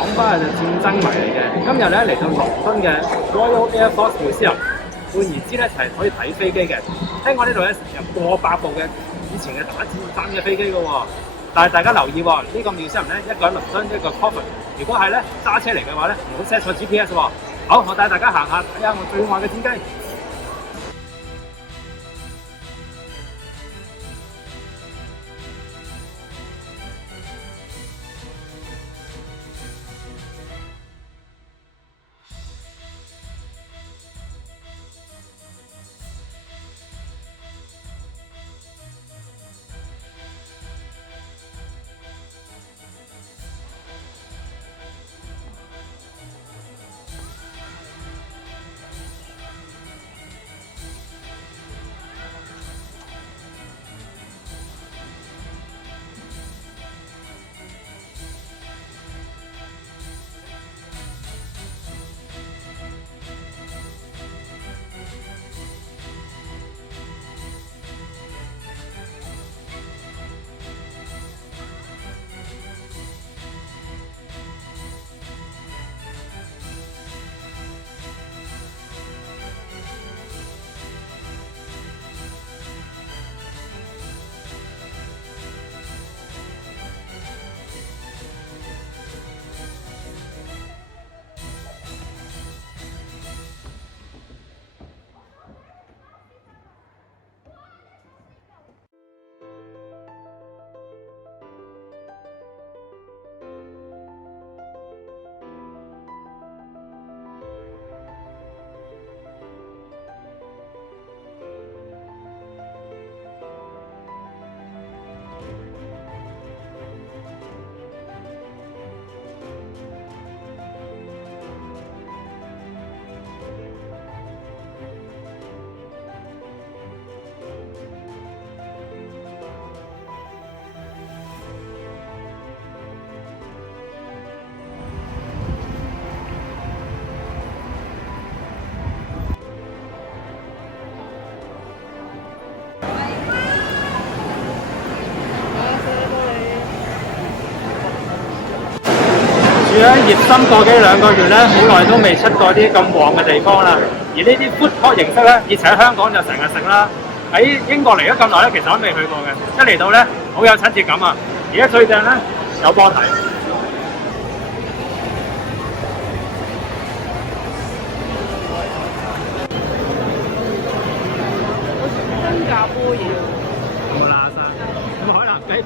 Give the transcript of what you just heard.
講翻係戰爭迷嚟嘅，今日咧嚟到倫敦嘅 Royal Air Force Museum，換言之咧就係可以睇飛機嘅。聽講呢度咧有過百部嘅以前嘅打戰爭嘅飛機嘅喎，但係大家留意喎，呢個 museum 咧一個喺倫敦，一個 Covent。如果係咧揸車嚟嘅話咧，唔好 set 錯 GPS 喎。好，我帶大家行下睇下我最愛嘅戰機。住喺葉森個幾兩個月咧，好耐都未出過啲咁旺嘅地方啦。而呢啲 food court 形式咧，以前喺香港就成日食啦。喺英國嚟咗咁耐咧，其實我都未去過嘅。一嚟到咧，好有親切感啊！而家最正咧，有波睇。新加坡嘢喎。冇啦，生咁海南雞。